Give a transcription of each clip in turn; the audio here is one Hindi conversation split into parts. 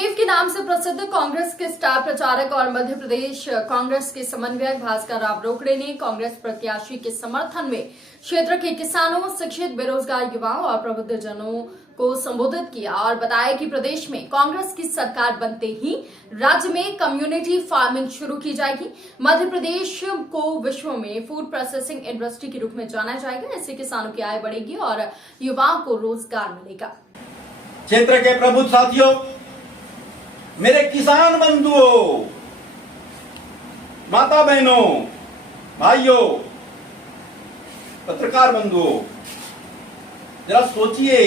सुखदेव के नाम से प्रसिद्ध कांग्रेस के स्टार प्रचारक और मध्य प्रदेश कांग्रेस के समन्वयक भास्कर राव रोकड़े ने कांग्रेस प्रत्याशी के समर्थन में क्षेत्र के किसानों, शिक्षित, बेरोजगार युवाओं और प्रबुद्धजनों को संबोधित किया और बताया कि प्रदेश में कांग्रेस की सरकार बनते ही राज्य में कम्युनिटी फार्मिंग शुरू की जाएगी। मध्य प्रदेश को विश्व में फूड प्रोसेसिंग इंडस्ट्री के रूप में जाना जाएगा। इससे किसानों की आय बढ़ेगी और युवाओं को रोजगार मिलेगा। क्षेत्र के प्रबुद्ध साथियों, मेरे किसान बंधुओं, माता बहनों, भाइयों, पत्रकार बंधुओं, जरा सोचिए,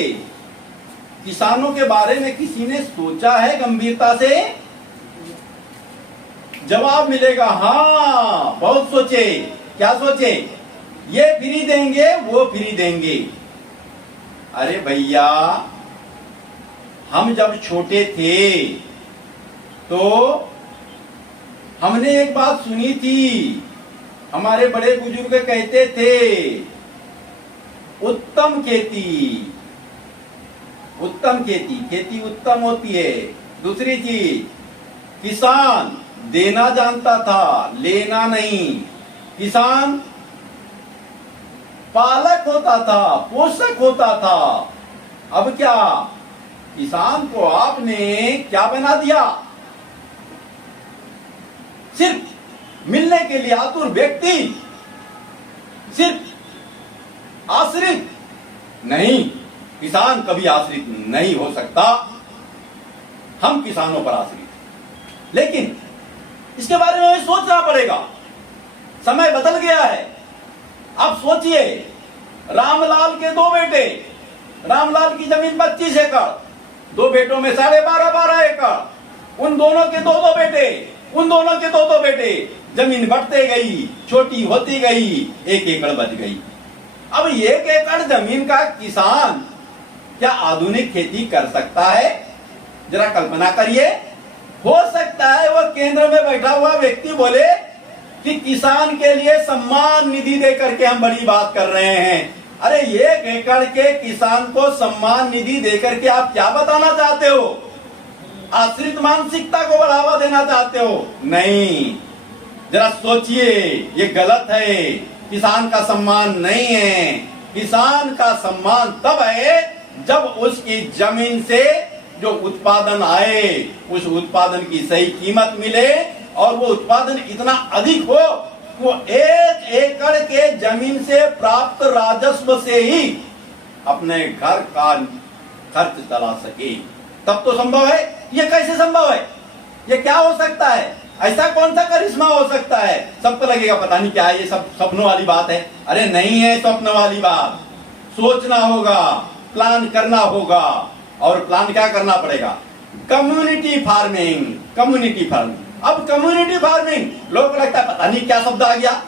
किसानों के बारे में किसी ने सोचा है गंभीरता से? जवाब मिलेगा हाँ, बहुत सोचे। क्या सोचे? ये फ्री देंगे, वो फ्री देंगे। अरे भैया, हम जब छोटे थे तो हमने एक बात सुनी थी, हमारे बड़े बुजुर्ग कहते थे, उत्तम खेती खेती उत्तम होती है। दूसरी चीज, किसान देना जानता था, लेना नहीं। किसान पालक होता था, पोषक होता था। अब क्या, किसान को आपने क्या बना दिया? सिर्फ मिलने के लिए आतुर व्यक्ति, सिर्फ आश्रित नहीं। किसान कभी आश्रित नहीं हो सकता। हम किसानों पर आश्रित, लेकिन इसके बारे में सोचना पड़ेगा। समय बदल गया है। आप सोचिए, रामलाल के दो बेटे, रामलाल की जमीन 25 एकड़, दो बेटों में 12.5 एकड़, उन दोनों के दो बेटे, उन दोनों के दो बेटे, जमीन बढ़ते गई, छोटी होती गई, 1 एकड़ बच गई। अब 1 एकड़ जमीन का किसान क्या आधुनिक खेती कर सकता है? जरा कल्पना करिए। हो सकता है वो केंद्र में बैठा हुआ व्यक्ति बोले कि किसान के लिए सम्मान निधि दे करके हम बड़ी बात कर रहे हैं। अरे 1 एकड़ के किसान को सम्मान निधि देकर के आप क्या बताना चाहते हो? आश्रित मानसिकता को बढ़ावा देना चाहते हो? नहीं, जरा सोचिए, ये गलत है। किसान का सम्मान नहीं है। किसान का सम्मान तब है जब उसकी जमीन से जो उत्पादन आए, उस उत्पादन की सही कीमत मिले और वो उत्पादन इतना अधिक हो, वो 1 एकड़ के जमीन से प्राप्त राजस्व से ही अपने घर का खर्च चला सके, तब तो संभव है। ये कैसे संभव है? ये क्या हो सकता है? ऐसा कौन सा करिश्मा हो सकता है? सबको लगेगा पता नहीं क्या है, ये सब सपनों वाली बात है। अरे नहीं है स्वप्न वाली बात। सोचना होगा, प्लान करना होगा। और प्लान क्या करना पड़ेगा? Community farming, community farming. अब कम्युनिटी फार्मिंग, लोगों को लगता है पता नहीं क्या शब्द आ गया।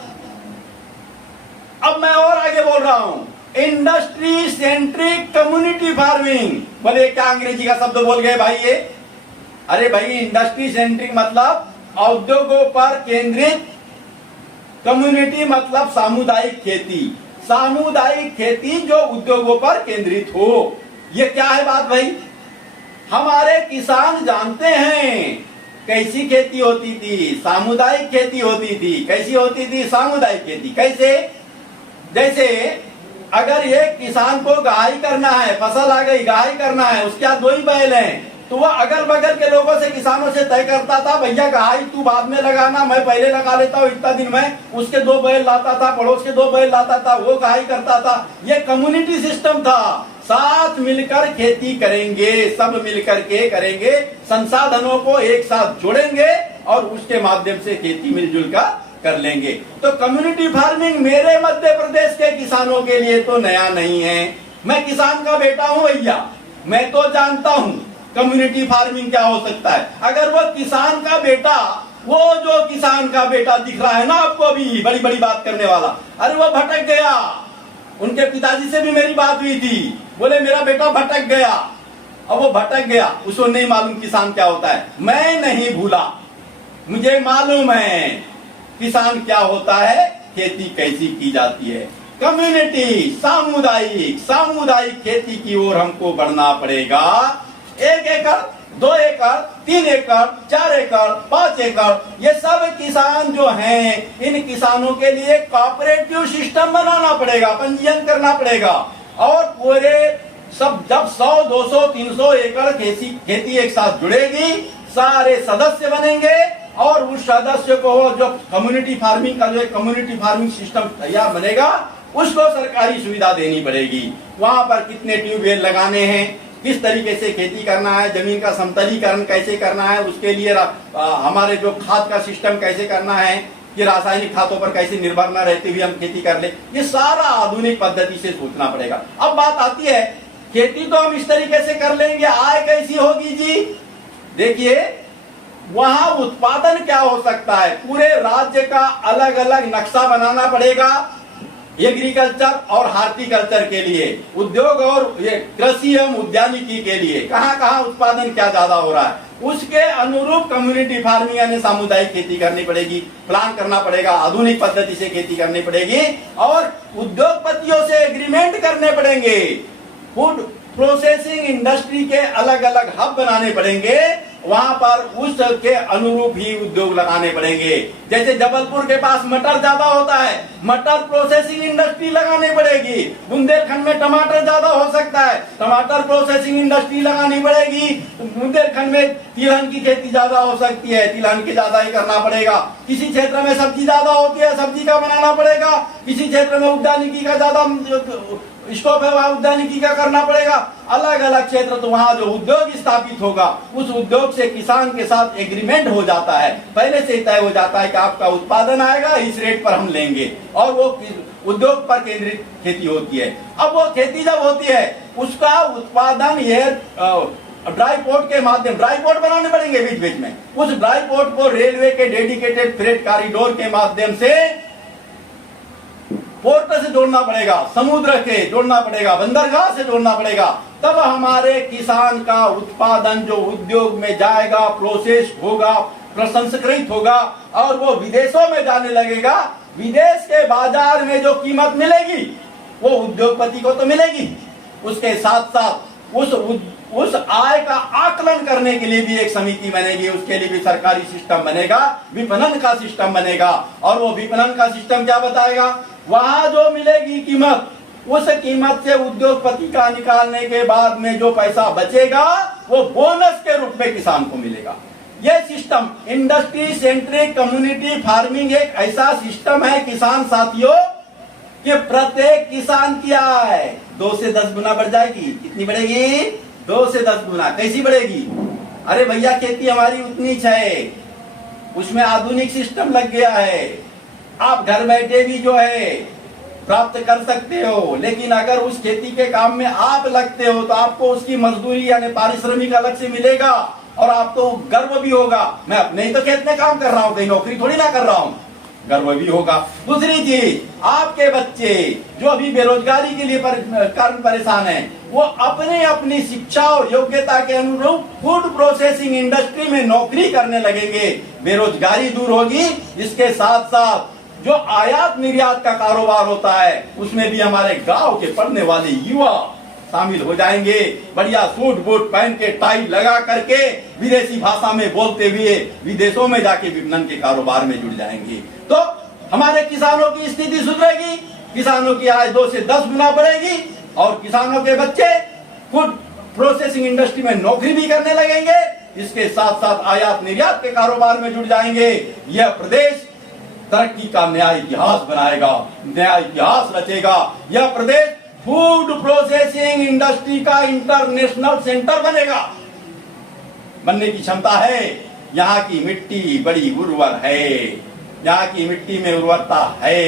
अब मैं और आगे बोल रहा हूं, इंडस्ट्री सेंट्रिक कम्युनिटी फार्मिंग। बोले क्या अंग्रेजी का शब्द बोल गए भाई ये? अरे भाई, इंडस्ट्री सेंट्रिक मतलब औद्योगों पर केंद्रित, कम्युनिटी मतलब सामुदायिक खेती। सामुदायिक खेती जो उद्योगों पर केंद्रित हो। ये क्या है बात भाई? हमारे किसान जानते हैं कैसी खेती होती थी, सामुदायिक खेती होती थी। कैसी होती थी सामुदायिक खेती? कैसे? जैसे अगर ये किसान को गहाई करना है, फसल आ गई, गहाई करना है, उसके यहाँ 2 ही बैल हैं, तो वह अगल बगल के लोगों से, किसानों से तय करता था, भैया गहाई तू बाद में लगाना, मैं पहले लगा लेता हूँ इतना दिन में। उसके 2 बैल लाता था, पड़ोस के 2 बैल लाता था, वो गहाई करता था। ये कम्युनिटी सिस्टम था। साथ मिलकर खेती करेंगे, सब मिलकर के करेंगे, संसाधनों को एक साथ जोड़ेंगे और उसके माध्यम से खेती मिलजुल कर लेंगे। तो कम्युनिटी फार्मिंग मेरे मध्य प्रदेश के किसानों के लिए तो नया नहीं है। मैं किसान का बेटा हूं भैया, मैं तो जानता हूं कम्युनिटी फार्मिंग क्या हो सकता है। अगर वो किसान का बेटा, वो जो किसान का बेटा दिख रहा है ना आपको अभी बड़ी बड़ी बात करने वाला, अरे वो भटक गया। उनके पिताजी से भी मेरी बात हुई थी, बोले मेरा बेटा भटक गया। अब वो भटक गया, उसको नहीं मालूम किसान क्या होता है। मैं नहीं भूला, मुझे मालूम है किसान क्या होता है, खेती कैसी की जाती है। कम्युनिटी, सामुदायिक खेती की ओर हमको बढ़ना पड़ेगा। 1 एकड़ 2 एकड़, 3 एकड़, 4 एकड़, 5 एकड़, ये सब किसान जो हैं, इन किसानों के लिए कोऑपरेटिव सिस्टम बनाना पड़ेगा, पंजीयन करना पड़ेगा। और पूरे सब जब 100, 200, 300 एकड़ खेती एक साथ जुड़ेगी, सारे सदस्य बनेंगे और उस सदस्य को जो कम्युनिटी फार्मिंग का जो कम्युनिटी फार्मिंग सिस्टम तैयार बनेगा, उसको सरकारी सुविधा देनी पड़ेगी। वहां पर कितने ट्यूबवेल लगाने हैं, किस तरीके से खेती करना है, जमीन का समतलीकरण कैसे करना है, उसके लिए हमारे जो खाद का सिस्टम कैसे करना है कि रासायनिक खादों पर कैसे निर्भर न रहते हुए हम खेती कर ले, ये सारा आधुनिक पद्धति से सोचना पड़ेगा। अब बात आती है, खेती तो हम इस तरीके से कर लेंगे, आय कैसी होगी जी? देखिए, वहां उत्पादन क्या हो सकता है, पूरे राज्य का अलग अलग नक्शा बनाना पड़ेगा एग्रीकल्चर और हार्टिकल्चर के लिए, उद्योग और ये कृषि एवं उद्यानिकी के लिए कहां कहां उत्पादन क्या ज्यादा हो रहा है, उसके अनुरूप कम्युनिटी फार्मिंग यानी सामुदायिक खेती करनी पड़ेगी, प्लान करना पड़ेगा, आधुनिक पद्धति से खेती करनी पड़ेगी और उद्योगपतियों से एग्रीमेंट करने पड़ेंगे। फूड प्रोसेसिंग इंडस्ट्री के अलग अलग हब बनाने पड़ेंगे, वहां पर उसके अनुरूप ही उद्योग लगाने पड़ेंगे। जैसे जबलपुर के पास मटर ज्यादा होता है, मटर प्रोसेसिंग इंडस्ट्री लगानी पड़ेगी। बुंदेलखंड में टमाटर ज्यादा हो सकता है, टमाटर प्रोसेसिंग इंडस्ट्री लगानी पड़ेगी। बुंदेलखंड में तिलहन की खेती ज्यादा हो सकती है, तिलहन की ज्यादा ही करना पड़ेगा। किसी क्षेत्र में सब्जी ज्यादा होती है, सब्जी का बनाना पड़ेगा। किसी क्षेत्र में उद्यानिकी का ज्यादा स्कोप है, वहां उद्यानिकी का करना पड़ेगा। अलग अलग क्षेत्र, तो वहां जो उद्योग स्थापित होगा, उस उद्योग से किसान के साथ एग्रीमेंट हो जाता है, पहले से तय हो जाता है कि आपका उत्पादन आएगा, इस रेट पर हम लेंगे, और वो उद्योग पर केंद्रित खेती होती है। अब वो खेती जब होती है, उसका उत्पादन ये ड्राई पोर्ट के माध्यम, ड्राई पोर्ट बनाने पड़ेंगे बीच बीच में, उस ड्राई पोर्ट को रेलवे के डेडिकेटेड फ्रेट कॉरिडोर के माध्यम से पोर्ट से जोड़ना पड़ेगा, समुद्र के जोड़ना पड़ेगा, बंदरगाह से जोड़ना पड़ेगा। तब हमारे किसान का उत्पादन जो उद्योग में जाएगा, प्रोसेस होगा, प्रसंस्कृत होगा और वो विदेशों में जाने लगेगा। विदेश के बाजार में जो कीमत मिलेगी वो उद्योगपति को तो मिलेगी, उसके साथ साथ उस आय का आकलन करने के लिए भी एक समिति बनेगी, उसके लिए भी सरकारी सिस्टम बनेगा, विपणन का सिस्टम बनेगा। और वो विपणन का सिस्टम क्या बताएगा, वहां जो मिलेगी कीमत, उस कीमत से उद्योगपति का निकालने के बाद में जो पैसा बचेगा वो बोनस के रूप में किसान को मिलेगा। ये system industry centric community farming एक ऐसा सिस्टम है किसान साथियों कि प्रत्येक किसान की आय 2 से 10 गुना बढ़ जाएगी। कितनी बढ़ेगी? 2 से 10 गुना। कैसी बढ़ेगी? अरे भैया, खेती हमारी उतनी है, उसमें आधुनिक सिस्टम लग गया है, आप घर बैठे भी जो है प्राप्त कर सकते हो। लेकिन अगर उस खेती के काम में आप लगते हो तो आपको उसकी मजदूरी यानी पारिश्रमिक अलग से मिलेगा और आपको गर्व भी होगा, मैं अपने ही तो खेत में काम कर रहा हूँ, कहीं नौकरी थोड़ी ना कर रहा हूँ, गर्व भी होगा। दूसरी चीज, आपके बच्चे जो अभी बेरोजगारी के लिए कारण परेशान है, वो अपने अपनी शिक्षा और योग्यता के अनुरूप फूड प्रोसेसिंग इंडस्ट्री में नौकरी करने लगेंगे, बेरोजगारी दूर होगी। इसके साथ साथ जो आयात निर्यात का कारोबार होता है, उसमें भी हमारे गांव के पढ़ने वाले युवा शामिल हो जाएंगे। बढ़िया सूट बूट पहन के, टाई लगा करके, विदेशी भाषा में बोलते हुए विदेशों में जाके विपणन के कारोबार में जुड़ जाएंगे। तो हमारे किसानों की स्थिति सुधरेगी, किसानों की आय 2 से 10 गुना बढ़ेगी और किसानों के बच्चे फूड प्रोसेसिंग इंडस्ट्री में नौकरी भी करने लगेंगे। इसके साथ साथ आयात निर्यात के कारोबार में जुड़ जाएंगे। यह प्रदेश तरक्की का नया इतिहास बनाएगा, नया इतिहास रचेगा। यह प्रदेश फूड प्रोसेसिंग इंडस्ट्री का इंटरनेशनल सेंटर बनेगा, बनने की क्षमता है। यहाँ की मिट्टी बड़ी उर्वर है, यहाँ की मिट्टी में उर्वरता है,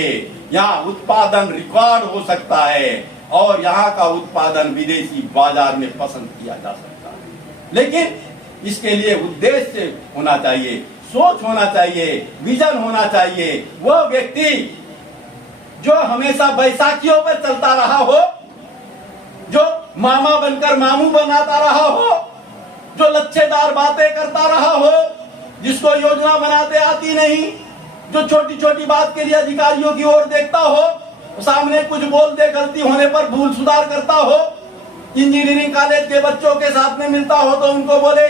यहाँ उत्पादन रिकॉर्ड हो सकता है और यहाँ का उत्पादन विदेशी बाजार में पसंद किया जा सकता है। लेकिन इसके लिए उद्देश्य होना चाहिए, सोच होना चाहिए, विजन होना चाहिए। वो व्यक्ति जो हमेशा बैसाखियों पर चलता रहा हो, जो मामा बनकर मामू बनाता रहा हो, जो लच्छेदार बातें करता रहा हो, जिसको योजना बनाते आती नहीं, जो छोटी छोटी बात के लिए अधिकारियों की ओर देखता हो, सामने कुछ बोल दे, गलती होने पर भूल सुधार करता हो, इंजीनियरिंग कॉलेज के बच्चों के साथ में मिलता हो तो उनको बोले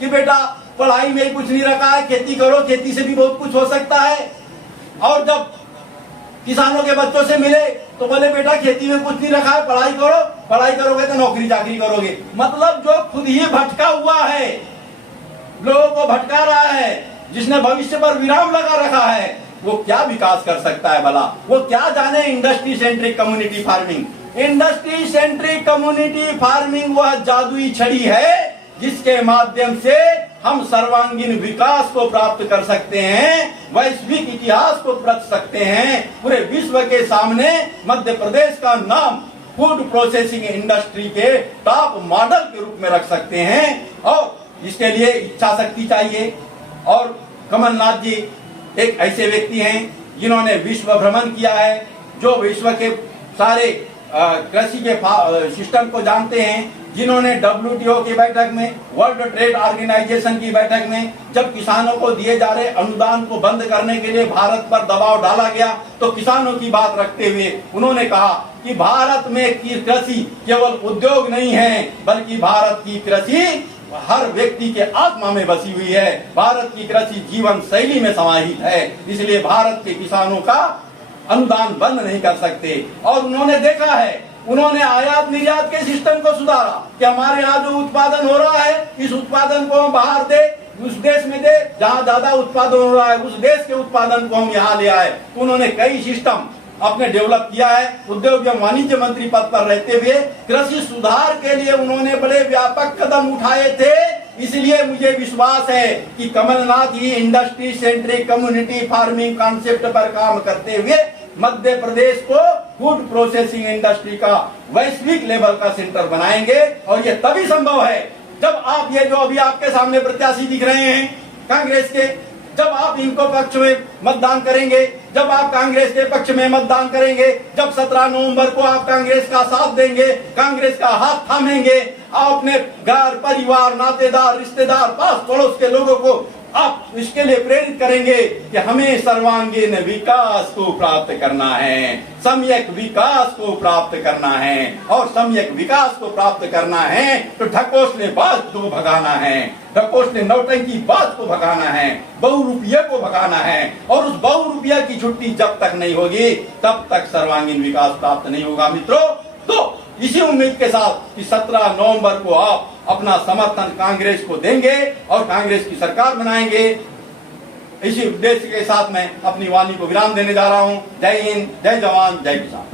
कि बेटा पढ़ाई में कुछ नहीं रखा है, खेती करो, खेती से भी बहुत कुछ हो सकता है। और जब किसानों के बच्चों से मिले तो बोले बेटा खेती में कुछ नहीं रखा है, पढ़ाई करो, पढ़ाई करोगे तो नौकरी चाकरी करोगे। मतलब जो खुद ही भटका हुआ है, लोगों को भटका रहा है, जिसने भविष्य पर विराम लगा रखा है, वो क्या विकास कर सकता है भला? वो क्या जाने industry centric community farming. Industry centric community farming वह जादुई छड़ी है जिसके माध्यम से हम सर्वांगीण विकास को प्राप्त कर सकते हैं, वैश्विक इतिहास को रच सकते हैं। पूरे विश्व के सामने मध्य प्रदेश का नाम फूड प्रोसेसिंग इंडस्ट्री के टॉप मॉडल के रूप में रख सकते हैं। और इसके लिए इच्छा शक्ति चाहिए। और कमलनाथ जी एक ऐसे व्यक्ति हैं जिन्होंने विश्व भ्रमण किया है, जो विश्व के सारे कृषि के सिस्टम को जानते हैं, जिन्होंने WTO की बैठक में, वर्ल्ड ट्रेड ऑर्गेनाइजेशन की बैठक में जब किसानों को दिए जा रहे अनुदान को बंद करने के लिए भारत पर दबाव डाला गया तो किसानों की बात रखते हुए उन्होंने कहा कि भारत में की कृषि केवल उद्योग नहीं है, बल्कि भारत की कृषि हर व्यक्ति के आत्मा में बसी हुई है। भारत की कृषि जीवन शैली में समाहित है, इसलिए भारत के किसानों का अनुदान बंद नहीं कर सकते। और उन्होंने देखा है, उन्होंने आयात निर्यात के सिस्टम को सुधारा कि हमारे यहाँ जो उत्पादन हो रहा है, इस उत्पादन को हम बाहर दे, उस देश में दे जहाँ ज्यादा उत्पादन हो रहा है, उस देश के उत्पादन को हम यहाँ ले आए। उन्होंने कई सिस्टम अपने डेवलप किया है। उद्योग एवं वाणिज्य मंत्री पद पर रहते हुए कृषि सुधार के लिए उन्होंने बड़े व्यापक कदम उठाए थे। इसलिए मुझे विश्वास है कि कमलनाथ ही industry centric community farming concept पर काम करते हुए मध्य प्रदेश को फूड प्रोसेसिंग इंडस्ट्री का वैश्विक लेवल का सेंटर बनाएंगे। और ये तभी संभव है जब आप ये जो अभी आपके सामने प्रत्याशी दिख रहे हैं कांग्रेस के, जब आप इनको पक्ष में मतदान करेंगे, जब आप कांग्रेस के पक्ष में मतदान करेंगे, जब 17 नवंबर को आप कांग्रेस का साथ देंगे, कांग्रेस का हाथ थामेंगे, आप अपने घर परिवार नातेदार रिश्तेदार पास पड़ोस के लोगों को आप इसके लिए प्रेरित करेंगे कि हमें सर्वांगीण विकास को प्राप्त करना है, सम्यक विकास को प्राप्त करना है। और सम्यक विकास को प्राप्त करना है तो ढकोसलेबाज को भगाना है, ढकोसले नौटंकी बात को भगाना है, बहुरूपिया को भगाना है। और उस बहुरूपिया की छुट्टी जब तक नहीं होगी तब तक सर्वांगीण विकास प्राप्त नहीं होगा। मित्रों, तो इसी उम्मीद के साथ कि 17 नवंबर को आप अपना समर्थन कांग्रेस को देंगे और कांग्रेस की सरकार बनाएंगे, इसी उद्देश्य के साथ मैं अपनी वाणी को विराम देने जा रहा हूं। जय हिंद, जय जवान, जय किसान।